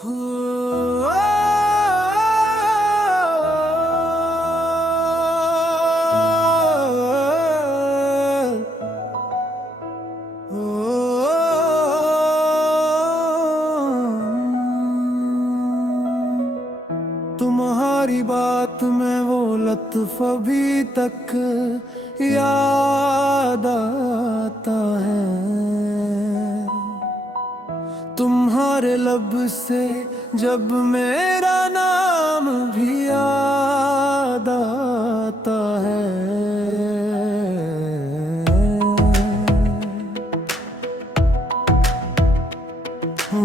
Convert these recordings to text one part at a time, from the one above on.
हो, तुम्हारी बात में वो लत्फ अभी तक याद आता है। तुम्हारे लब से जब मेरा नाम भी याद आता है।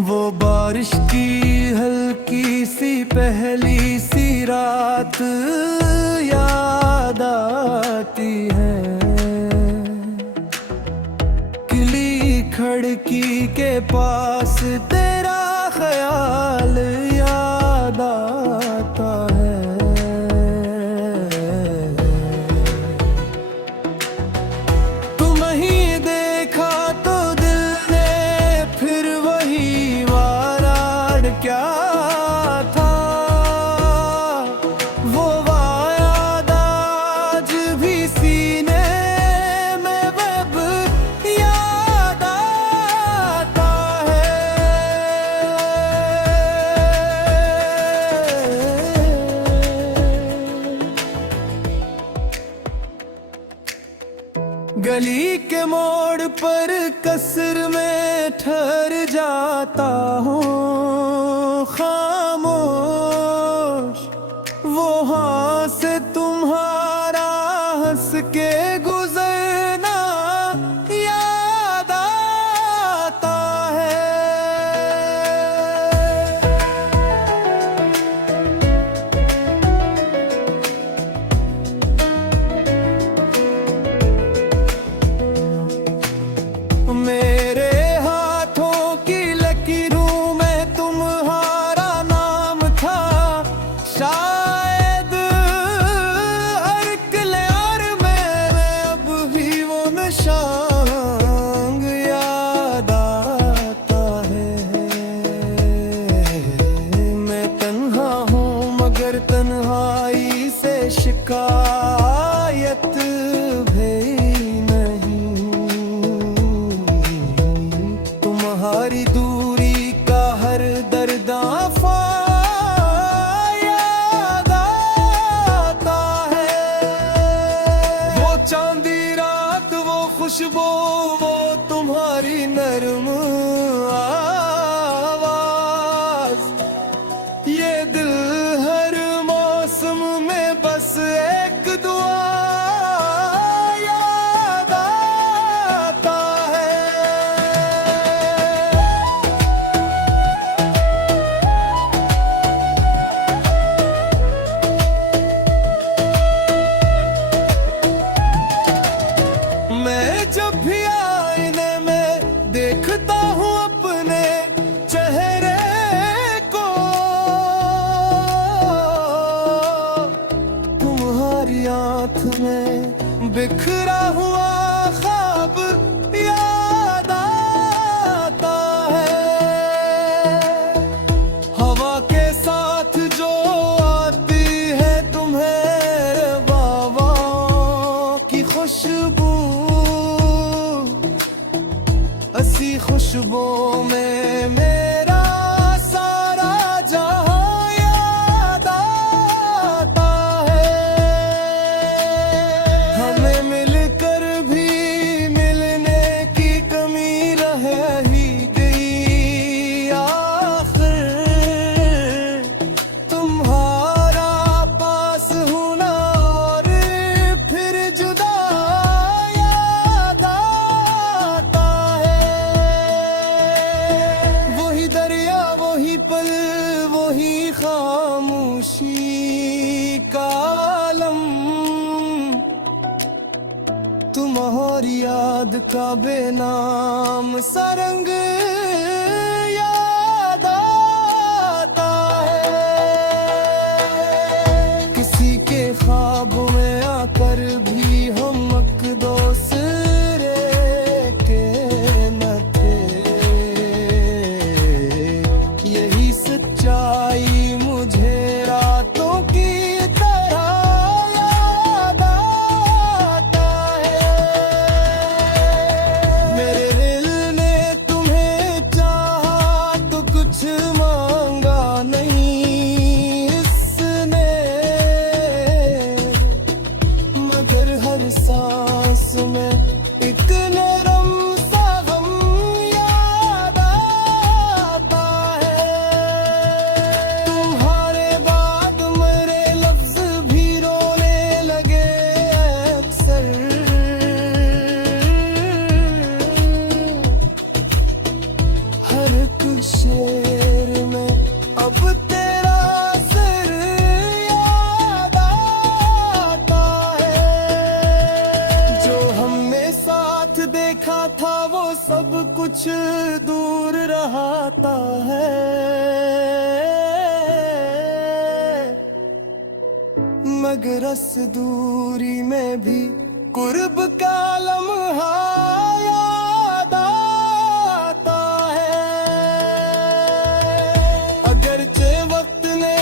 वो बारिश की हल्की सी पहली सी रात याद आती है। किली खिड़की के पास तेरा ख्याल याद आता है। तुम्हें देखा तो दिल ने फिर वही वारा क्या था। वो याद आज भी सीने में वब याद आता है। गली के मोड़ पर कसर में ठहर जाता हूँ खामोश। वो हाँ से तुम्हारा हंस के गुजरना याद आता है। मेरे हाथों की लकीरों में तुम्हारा नाम था। शायद हर कल्याण में अब भी वो निशान याद आता है। मैं तन्हा हूँ मगर तन्हाई से शिकायत भी नहीं। तुम्हारी दूरी का हर दर्द आफा याद आता है। वो चांदी रात वो खुशबू वो तुम्हारी नरम आवाज। ये दिल हर मौसम में बस एक दुआ याद आता है। मैं जब भी आईने में देखता हूँ अपने चेहरे को। तुम्हारी आँख में बिखरा हुआ ख्वाब याद आता है। हवा के साथ जो आती है तुम्हें बाबा की खुशबू। ऐसी खुशबू में मेरा सारा जहां याद आता है। हमें मिलकर भी मिलने की कमी रह ही गई आखिर। तुम्हारा पास होना और फिर जुदा याद आता है। वही दरिया वही पल वही खामोशी का आलम। तुम्हारी याद का बेनाम सरंग याद आता है। किसी के ख्वाब में आकर भी हम एक दूसरे के न थे। यही देखा था वो सब कुछ दूर रहता है, मगर इस दूरी में भी कुर्ब का लम्हा याद आता है। अगरचे वक्त ने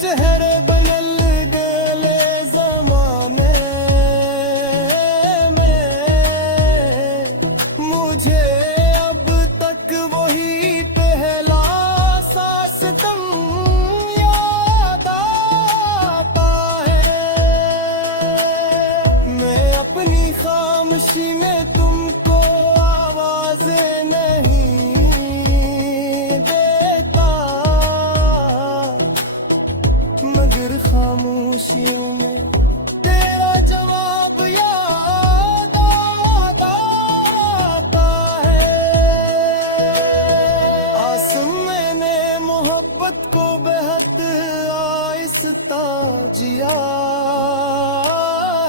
चेहरे बदल गए ज़माने में, मुझे अब तक वही पहला सा सितम याद आता है। मैं अपनी खामोशी में तुमको आवाज़ें नहीं देता, मगर खामोशियों में तेरा जवाब याद आता है। आसमां ने मोहब्बत को बेहद आहिस्ता जिया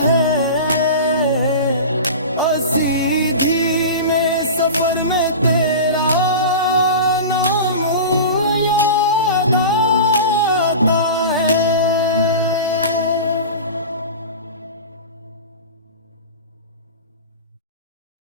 है, सीधी में सफर में तेरा